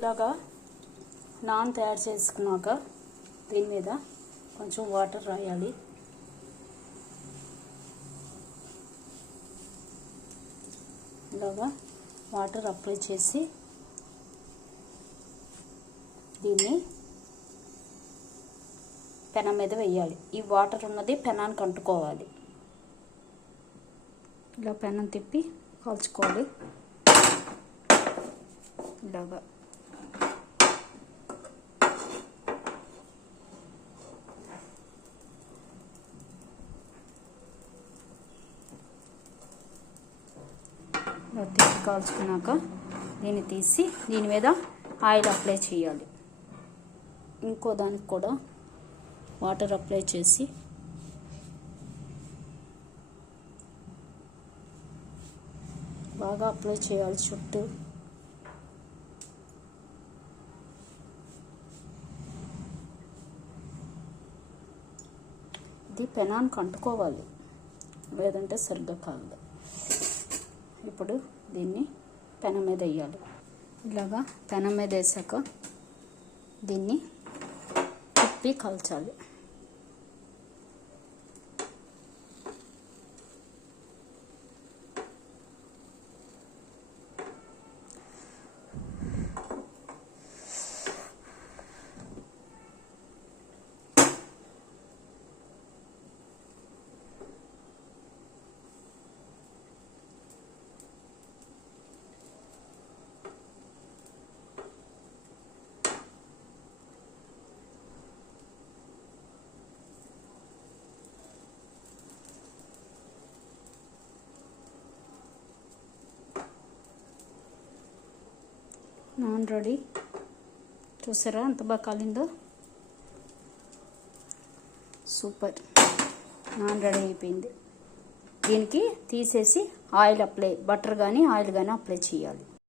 ఇలాగా నాన్ తయారు చేసుకున్నాక దీని మీద కొంచెం వాటర్ రాయాలి. ఇలాగా వాటర్ అప్లై చేసి దీన్ని పెనం మీద వేయాలి. ఈ వాటర్ ఉన్నది పెనానికి అంటుకోవాలి. ఇలా పెనం తిప్పి కాల్చుకోవాలి. ఇలాగా తిప్పి కాల్చుకున్నాక దీన్ని తీసి దీని మీద ఆయిల్ అప్లై చేయాలి. ఇంకో దానికి కూడా వాటర్ అప్లై చేసి బాగా అప్లై చేయాలి చుట్టూ. ఇది పెనానికి అంటుకోవాలి, లేదంటే సరిగ్గా కాదు. ఇప్పుడు దీన్ని పెనం మీద వేయాలి. ఇలాగా పెనం మీద వేసాక దీన్ని తిప్పి కాల్చాలి. Non ready. చూసారా ఎంత బాగా కాలిందో. సూపర్. నాన్ రెడీ అయిపోయింది. దీనికి తీసేసి ఆయిల్ అప్లై, బటర్ కానీ ఆయిల్ కానీ అప్లై చేయాలి.